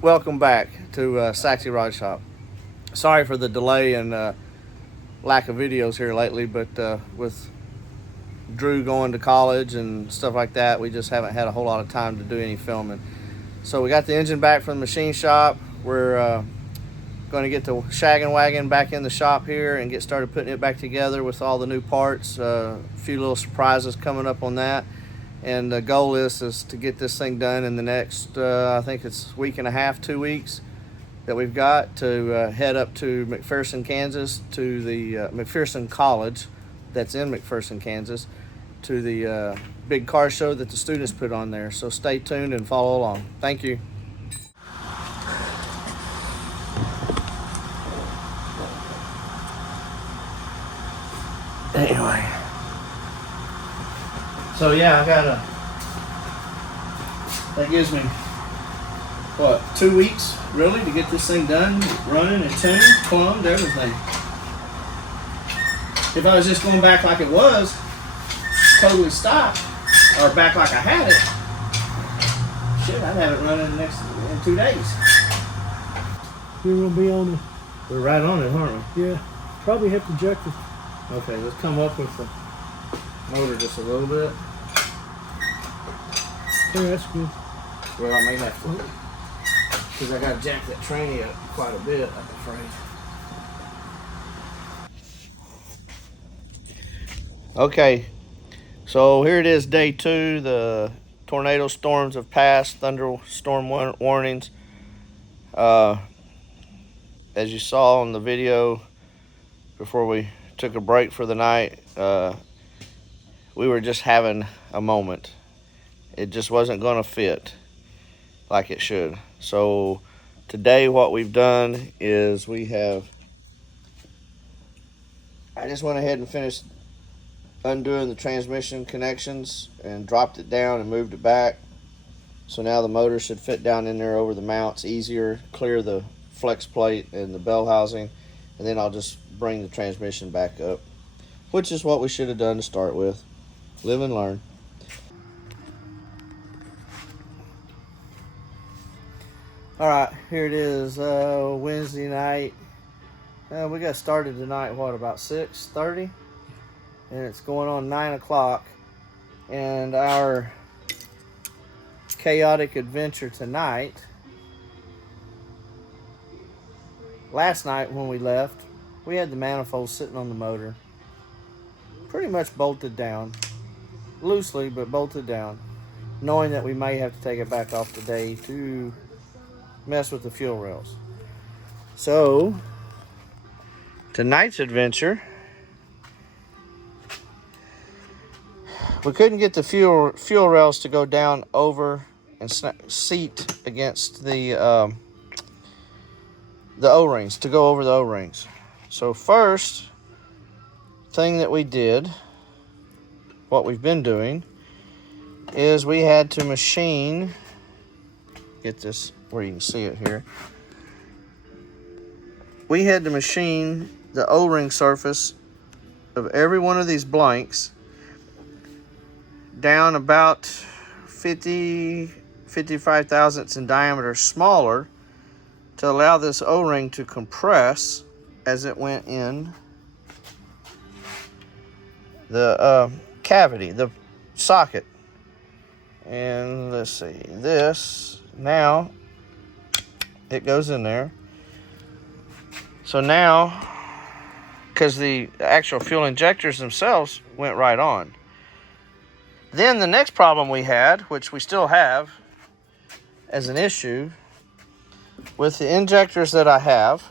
Welcome back to Saxy Rod Shop. Sorry for the delay and lack of videos here lately, but with Drew going to college and stuff like that, we just haven't had a whole lot of time to do any filming. So we got the engine back from the machine shop. We're going to get the Shaggin Wagon back in the shop here and get started putting it back together with all the new parts. A few little surprises coming up on that. And the goal is to get this thing done in the next, I think it's week and a half, 2 weeks that we've got to head up to McPherson, Kansas, to the McPherson College that's in McPherson, Kansas, to the big car show that the students put on there. So stay tuned and follow along. Thank you. Anyway. So yeah, that gives me, what, 2 weeks really to get this thing done, running and tuned, plumbed, everything. If I was just going back like it was, totally stopped, or back like I had it, shit, I'd have it running in 2 days. You're gonna be on it. We're right on it, aren't we? Yeah, probably have to jack the. Okay, let's come up with the motor just a little bit. Yeah, that's good. Well, I may have to, because I got to jack that tranny up quite a bit, I'm afraid. Okay, so here it is, day 2. The tornado storms have passed, thunderstorm warnings. As you saw in the video before we took a break for the night, we were just having a moment. It just wasn't going to fit like it should. So today what we've done is I just went ahead and finished undoing the transmission connections and dropped it down and moved it back. So now the motor should fit down in there over the mounts easier, clear the flex plate and the bell housing, and then I'll just bring the transmission back up, which is what we should have done to start with. Live and learn. All right, here it is, Wednesday night. We got started tonight, what, about 6:30? And it's going on 9 o'clock. And our chaotic adventure tonight, last night when we left, we had the manifold sitting on the motor, pretty much bolted down, loosely, but bolted down, knowing that we may have to take it back off today to mess with the fuel rails. So tonight's adventure, we couldn't get the fuel rails to go down over and seat against the O-rings, to go over the O-rings. So first thing that we did, what we've been doing, is we had to machine, get this where you can see it here. We had to machine the O-ring surface of every one of these blanks down about 55 thousandths in diameter smaller to allow this O-ring to compress as it went in the cavity, the socket. And let's see, this now it goes in there. So now, because the actual fuel injectors themselves went right on. Then the next problem we had, which we still have as an issue, with the injectors that I have,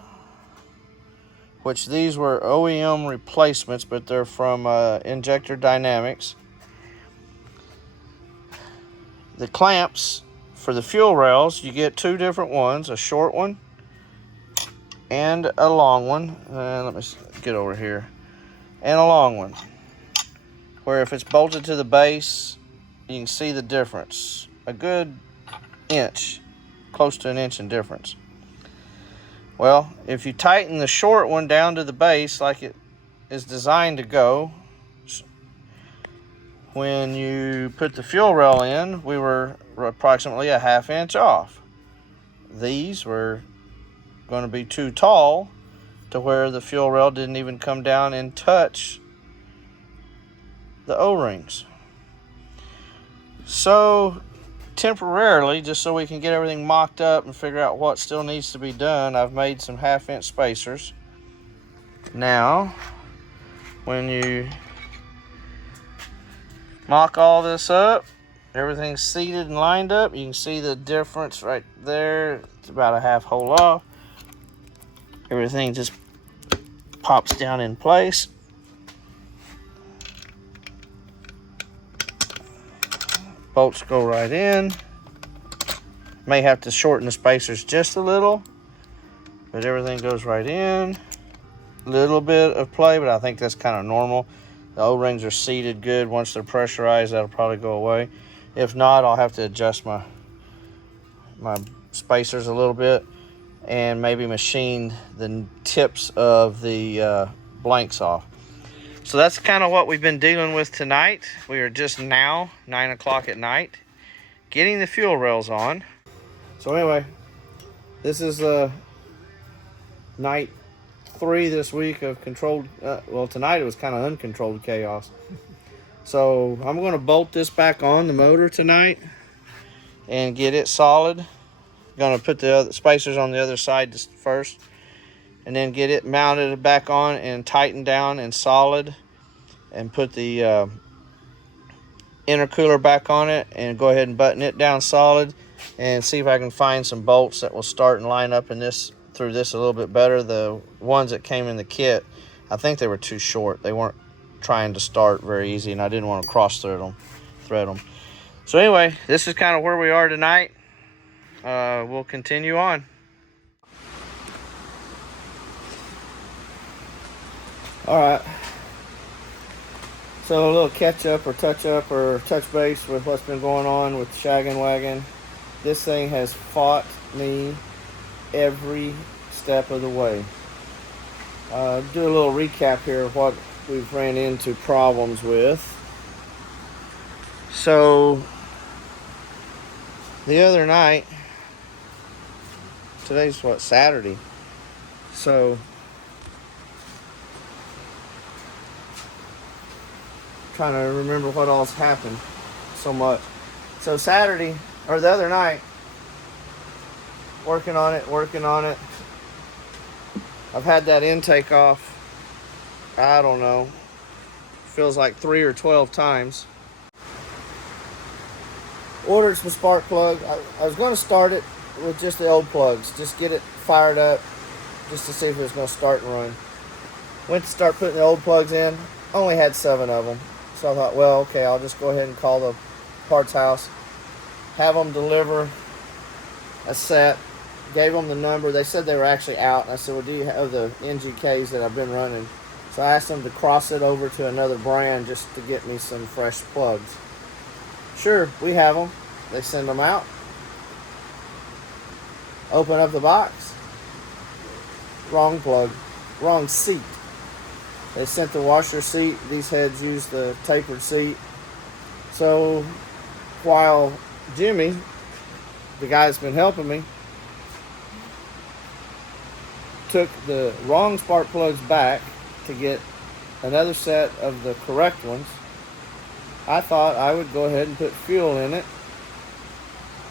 which these were OEM replacements, but they're from Injector Dynamics. The clamps for the fuel rails, you get 2 different ones, a short one and a long one. Let me get over here. And a long one, where if it's bolted to the base, you can see the difference. A good inch, close to an inch in difference. Well, if you tighten the short one down to the base like it is designed to go, when you put the fuel rail in, we were approximately a 1/2 inch off. these were going to be too tall to where the fuel rail didn't even come down and touch the O-rings. So temporarily, just so we can get everything mocked up and figure out what still needs to be done, I've made some 1/2-inch spacers. Now, when you mock all this up, everything's seated and lined up. You can see the difference right there. It's about a 1/2 hole off. Everything just pops down in place. Bolts go right in. May have to shorten the spacers just a little, but everything goes right in. Little bit of play, but I think that's kind of normal. The O-rings are seated good. Once they're pressurized, that'll probably go away. If not, I'll have to adjust my spacers a little bit and maybe machine the tips of the blanks off. So that's kind of what we've been dealing with tonight. We are just now 9 o'clock at night getting the fuel rails on. So anyway, this is night 3 this week of controlled, well, tonight it was kind of uncontrolled chaos. So I'm going to bolt this back on the motor tonight and get it solid. Going to put the other spacers on the other side first, and then get it mounted back on and tightened down and solid, and put the intercooler back on it and go ahead and button it down solid, and see if I can find some bolts that will start and line up in this through this a little bit better. The ones that came in the kit, I think they were too short. They weren't trying to start very easy, and I didn't want to cross thread them. So anyway, this is kind of where we are tonight. We'll continue on. All right. So a little catch up or touch base with what's been going on with Shaggin Wagon. This thing has fought me every step of the way. Do a little recap here of what we've ran into problems with. So the other night, today's what, Saturday? So trying to remember what all's happened so much. So Saturday, or the other night, working on it. I've had that intake off, I don't know, feels like 3 or 12 times. Ordered some spark plug. I was going to start it with just the old plugs, just get it fired up, just to see if it was going to start and run. Went to start putting the old plugs in, only had 7 of them. So I thought, well, okay, I'll just go ahead and call the parts house, have them deliver a set. Gave them the number. They said they were actually out. And I said, well, do you have the NGKs that I've been running? So I asked them to cross it over to another brand just to get me some fresh plugs. Sure, we have them. They send them out. Open up the box. Wrong plug. Wrong seat. They sent the washer seat. These heads use the tapered seat. So while Jimmy, the guy that's been helping me, took the wrong spark plugs back to get another set of the correct ones, I thought I would go ahead and put fuel in it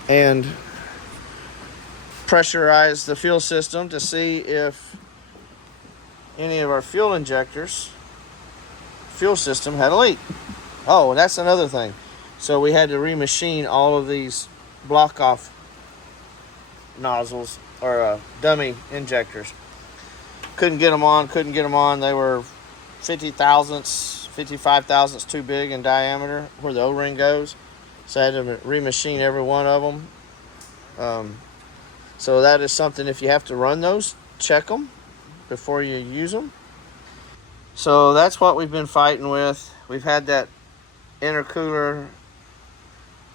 and pressurize the fuel system to see if any of our fuel injectors fuel system had a leak. Oh, and that's another thing. So we had to remachine all of these block off nozzles, or dummy injectors. Couldn't get them on. They were 50 thousandths, 55 thousandths too big in diameter where the O-ring goes. So I had to remachine every one of them. So that is something, if you have to run those, check them before you use them. So that's what we've been fighting with. We've had that intercooler.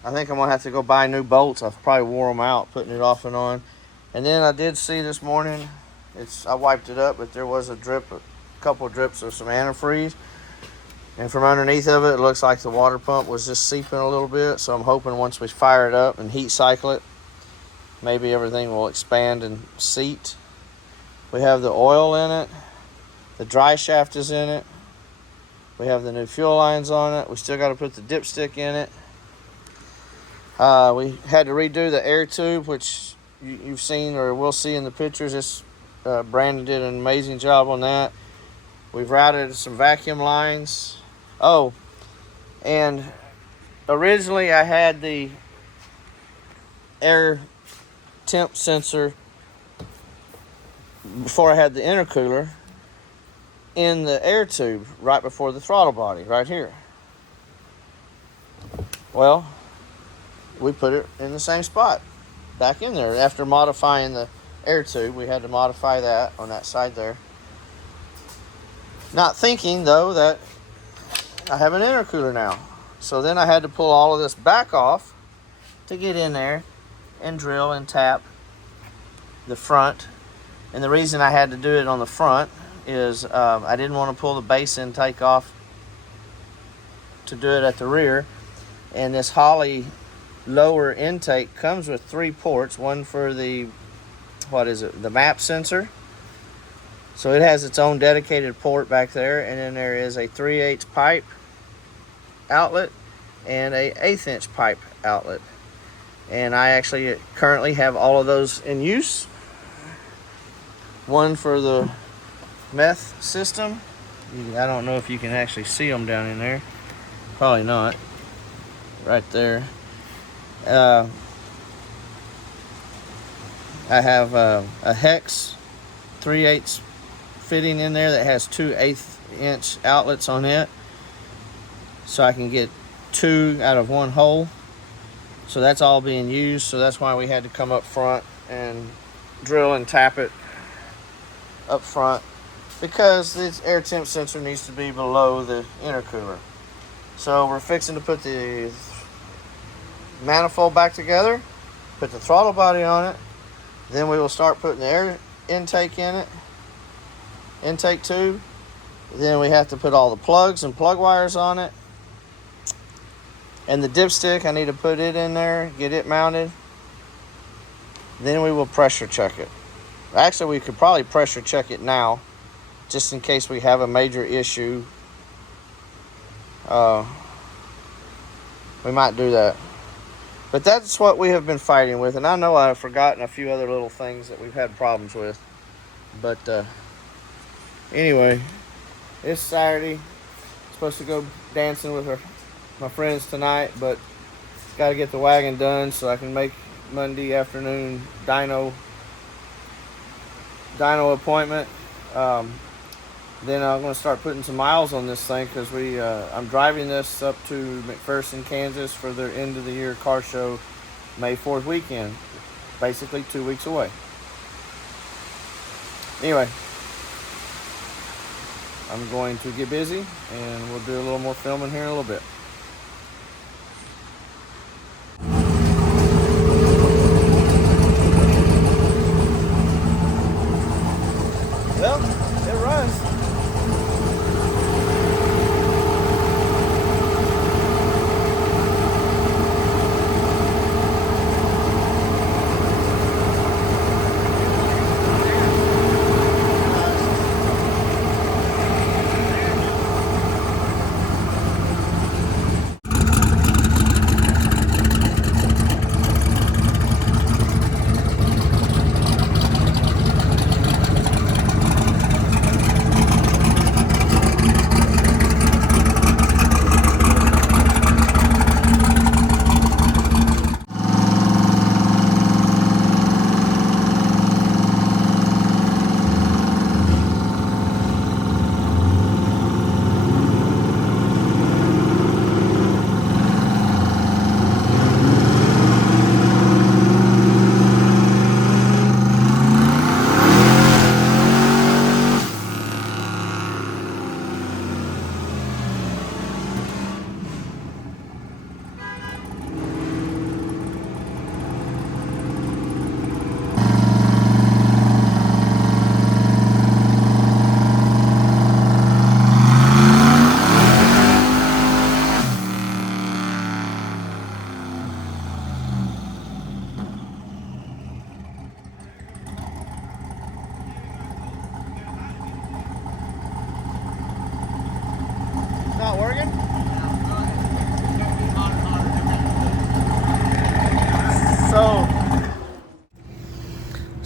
I think I'm going to have to go buy new bolts. I've probably wore them out putting it off and on. And then I did see this morning, I wiped it up, but there was a couple of drips of some antifreeze. And from underneath of it, it looks like the water pump was just seeping a little bit. So I'm hoping once we fire it up and heat cycle it, maybe everything will expand and seat. We have the oil in it. The dry shaft is in it. We have the new fuel lines on it. We still got to put the dipstick in it. We had to redo the air tube, which you've seen or will see in the pictures. Brandon did an amazing job on that. We've routed some vacuum lines. Oh, and originally I had the air temp sensor before I had the intercooler in the air tube right before the throttle body, right here. Well, we put it in the same spot, back in there. After modifying the air tube, we had to modify that on that side there. Not thinking, though, that I have an intercooler now. So then I had to pull all of this back off to get in there and drill and tap the front. And the reason I had to do it on the front is I didn't want to pull the base intake off to do it at the rear. And this Holley lower intake comes with 3 ports, one for the, the map sensor. So it has its own dedicated port back there, and then there is a 3/8 pipe outlet and a 1/8 inch pipe outlet. And I actually currently have all of those in use. One for the meth system. I don't know if you can actually see them down in there. Probably not. Right there. I have a hex 3/8 fitting in there that has 2 1/8 inch outlets on it, so I can get 2 out of 1 hole. So that's all being used. So that's why we had to come up front and drill and tap it up front, because this air temp sensor needs to be below the intercooler. So we're fixing to put the manifold back together, put the throttle body on it, then we will start putting the air intake in it, intake tube. Then we have to put all the plugs and plug wires on it, and the dipstick, I need to put it in there, get it mounted. Then we will pressure check it. Actually, we could probably pressure check it now, just in case we have a major issue. We might do that. But that's what we have been fighting with. And I know I've forgotten a few other little things that we've had problems with. But anyway, it's Saturday. Supposed to go dancing with my friends tonight, but got to get the wagon done so I can make Monday afternoon dyno appointment. Then I'm going to start putting some miles on this thing, because I'm driving this up to McPherson, Kansas for their end of the year car show, May 4th weekend. Basically 2 weeks away. Anyway, I'm going to get busy and we'll do a little more filming here in a little bit. Well, it runs.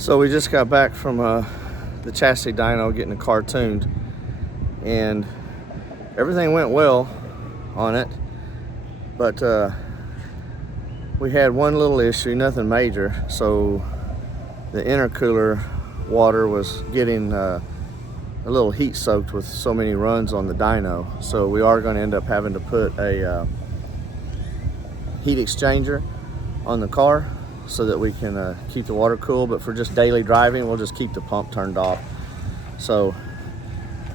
So we just got back from the chassis dyno getting the car tuned, and everything went well on it, but we had one little issue, nothing major. So the intercooler water was getting a little heat soaked with so many runs on the dyno. So we are going to end up having to put a heat exchanger on the car so that we can keep the water cool. But for just daily driving, we'll just keep the pump turned off. So,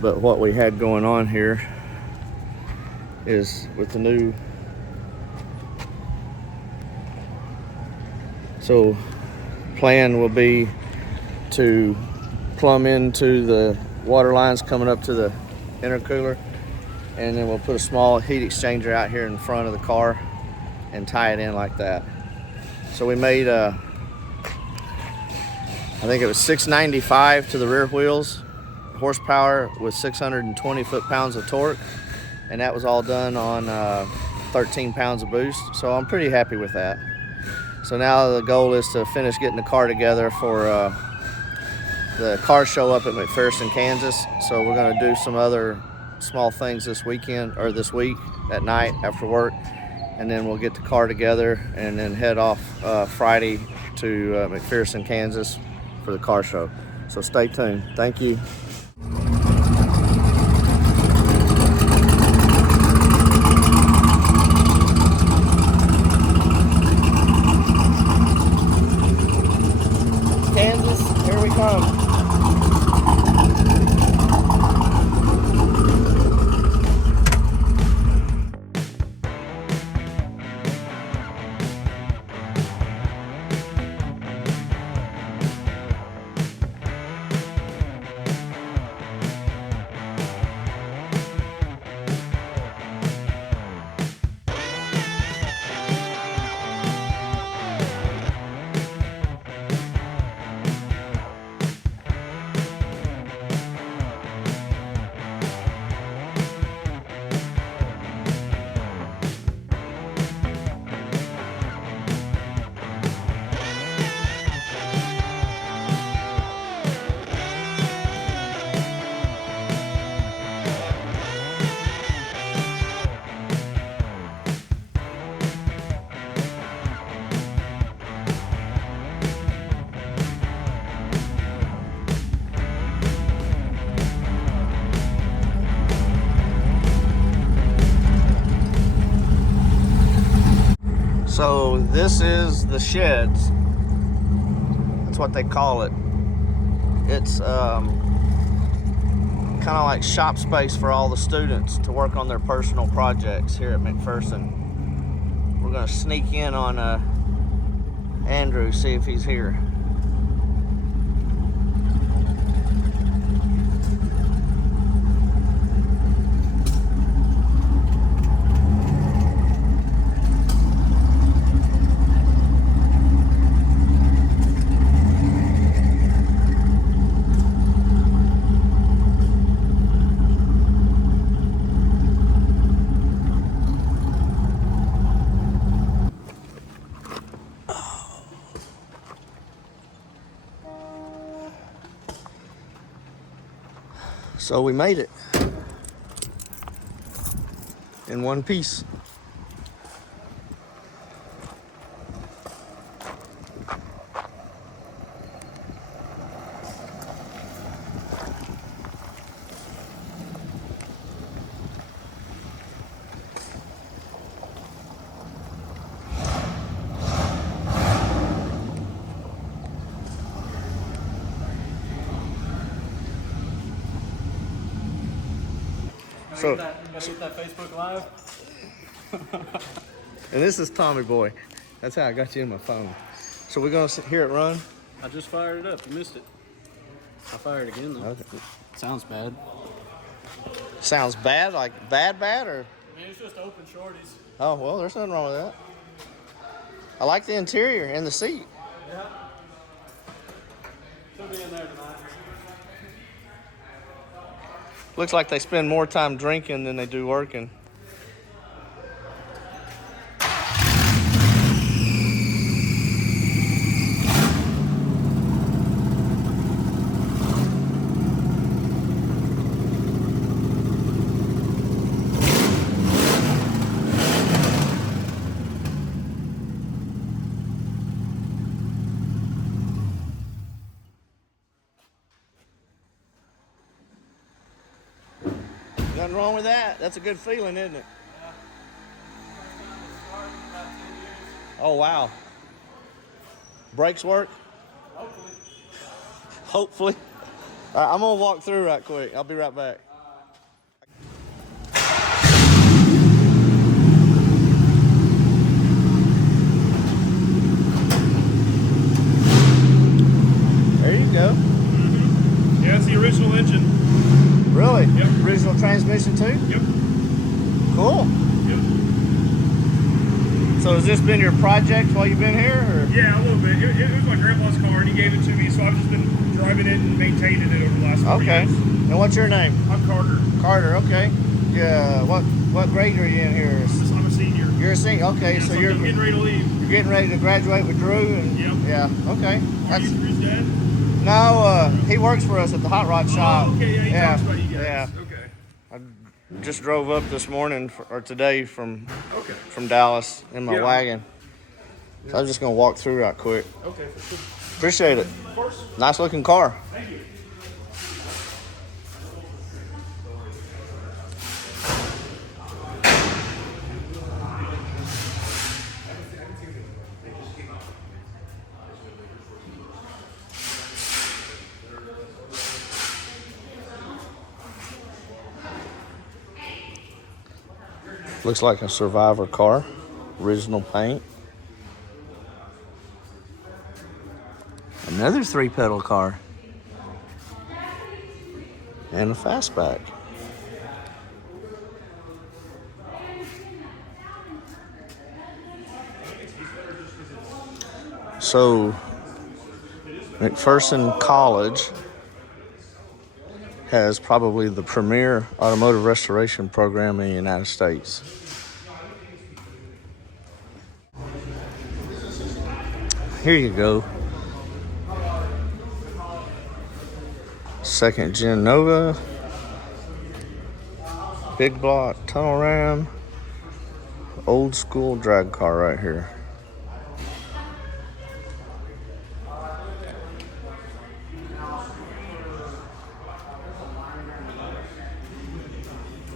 but what we had going on here is with the new, so plan will be to plumb into the water lines coming up to the intercooler, and then we'll put a small heat exchanger out here in front of the car and tie it in like that. So we made I think it was 695 to the rear wheels, horsepower with 620 foot-pounds of torque, and that was all done on 13 pounds of boost. So I'm pretty happy with that. So now the goal is to finish getting the car together for the car show up at McPherson, Kansas. So we're going to do some other small things this weekend, or this week at night after work, and then we'll get the car together and then head off Friday to McPherson, Kansas for the car show. So stay tuned. Thank you. Kansas, here we come. So this is the sheds. That's what they call it. It's kind of like shop space for all the students to work on their personal projects here at McPherson. We're gonna sneak in on Andrew, see if he's here. So we made it in one piece. So, get that Facebook Live? and this is Tommy Boy. That's how I got you in my phone. So we're gonna hear it run. I just fired it up. You missed it. I fired it again though. Okay. Sounds bad. Sounds bad, like bad, or? I mean, it's just open shorties. Oh well, there's nothing wrong with that. I like the interior and the seat. Yeah. She'll be in there tonight. Looks like they spend more time drinking than they do working. wrong with that. That's a good feeling, isn't it? Oh, wow. Brakes work? Hopefully. Hopefully. All right, I'm going to walk through right quick. I'll be right back. There you go. Mm-hmm. Yeah, it's the original engine. Really? Yep. Original transmission too? Yep. Cool. Yep. So has this been your project while you've been here? Or? Yeah, a little bit. It was my grandpa's car, and he gave it to me, so I've just been driving it and maintaining it over the last 4 Okay. years. And what's your name? I'm Carter. Carter, okay. Yeah, what grade are you in here? I'm a senior. You're a senior, okay, Yeah, so I'm you're getting ready to leave. you're getting ready to graduate with Drew and Yep. yeah, okay. Are you his dad? No, he works for us at the Hotrod shop. Oh, okay, yeah, he talks about you guys. Yeah. Okay. I just drove up this morning or today from Okay. Dallas in my Yeah. wagon. So I'm just gonna walk through right quick. Okay, for sure. Appreciate it. Of course. Nice looking car. Thank you. Looks like a Survivor car. Original paint. Another 3-pedal car. And a fastback. So, McPherson College has probably the premier automotive restoration program in the United States. Here you go. Second gen Nova. Big block tunnel ram. Old school drag car right here.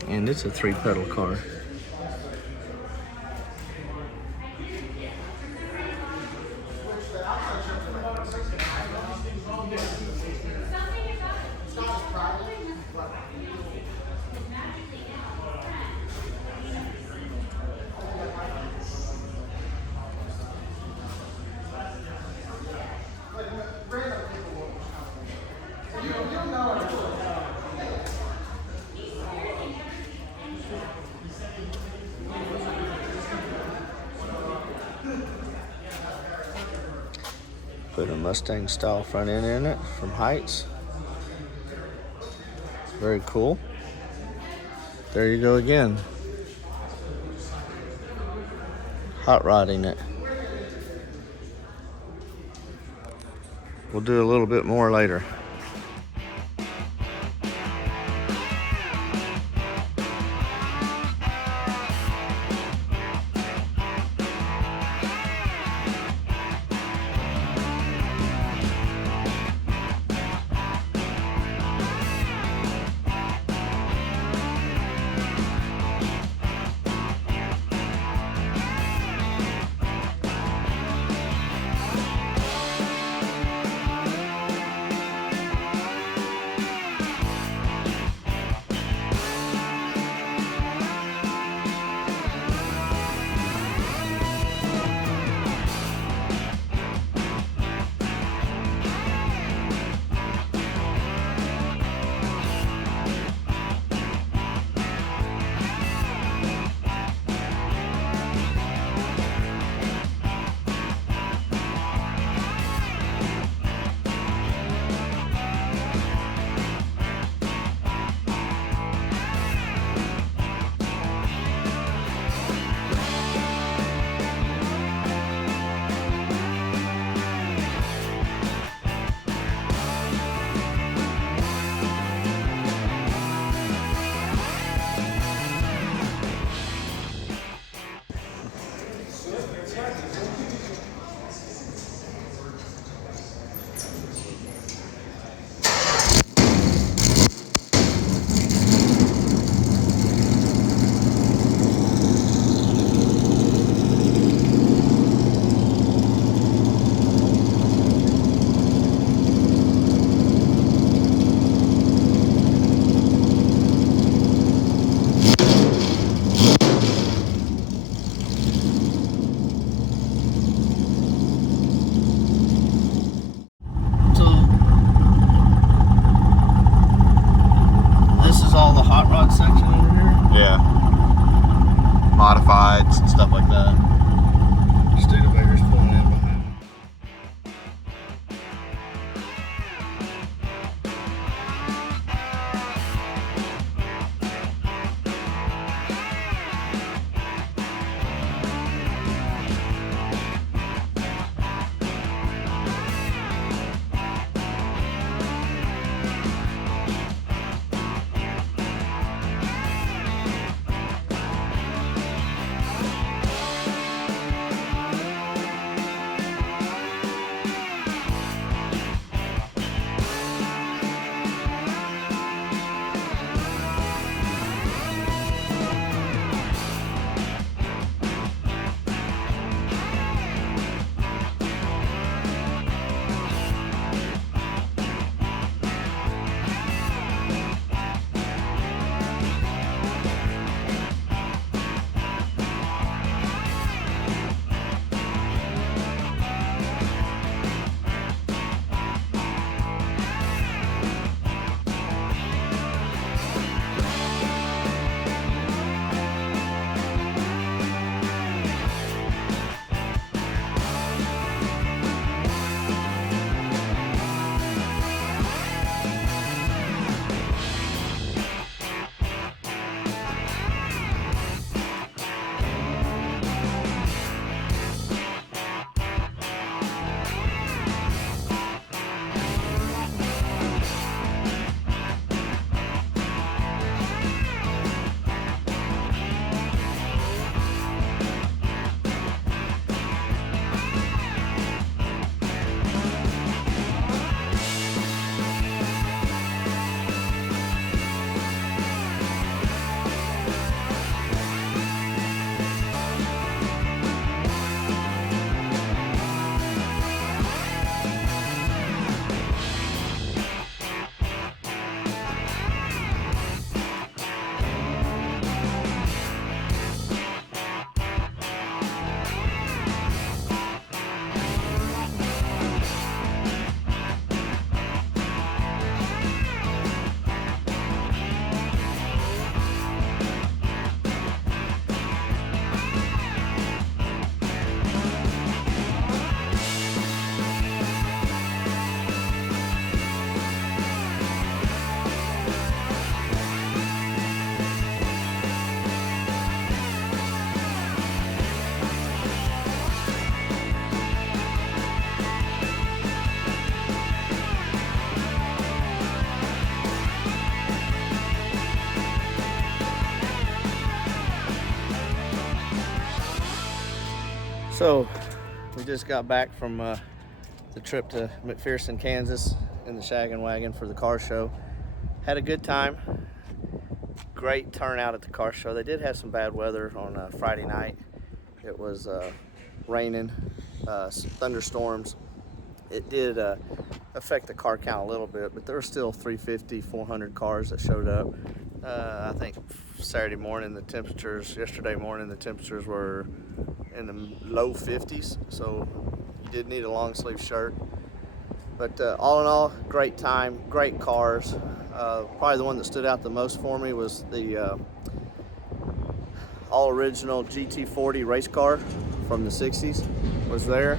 And it's a 3-pedal car. Put a Mustang style front end in it from Heights. Very cool. There you go again. Hot rodding it. We'll do a little bit more later. modifieds and stuff like that. Studebaker's pulling in behind. So we just got back from the trip to McPherson, Kansas in the Shaggin Wagon for the car show. Had a good time. Great turnout at the car show. They did have some bad weather on Friday night. It was raining, thunderstorms. It did affect the car count a little bit, but there were still 350, 400 cars that showed up. I think yesterday morning the temperatures were in the low 50s, so you did need a long sleeve shirt. But all in all, great time, great cars. Probably the one that stood out the most for me was the all original GT40 race car from the 60s was there.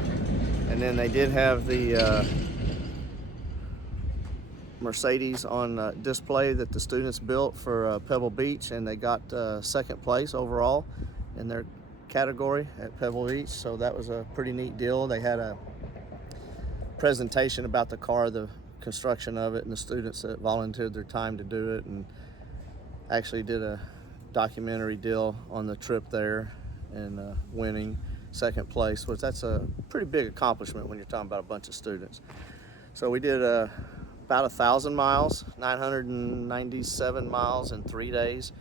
And then they did have the Mercedes on display that the students built for Pebble Beach, and they got second place overall in their category at Pebble Beach. So that was a pretty neat deal. They had a presentation about the car, the construction of it, and the students that volunteered their time to do it, and actually did a documentary deal on the trip there, and winning second place, which that's a pretty big accomplishment when you're talking about a bunch of students. So we did about 1,000 miles, 997 miles in 3 days,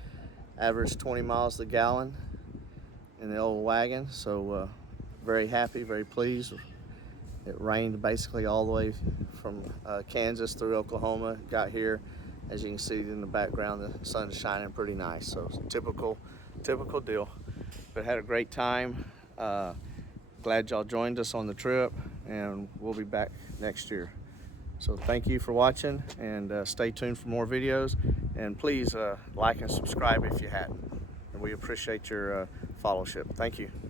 averaged 20 miles a gallon in the old wagon. So very happy, very pleased. It rained basically all the way from Kansas through Oklahoma, got here. As you can see in the background, the sun's shining pretty nice. So typical deal. But had a great time. Glad y'all joined us on the trip, and we'll be back next year. So thank you for watching, and stay tuned for more videos, and please like and subscribe if you hadn't. and we appreciate your fellowship. Thank you.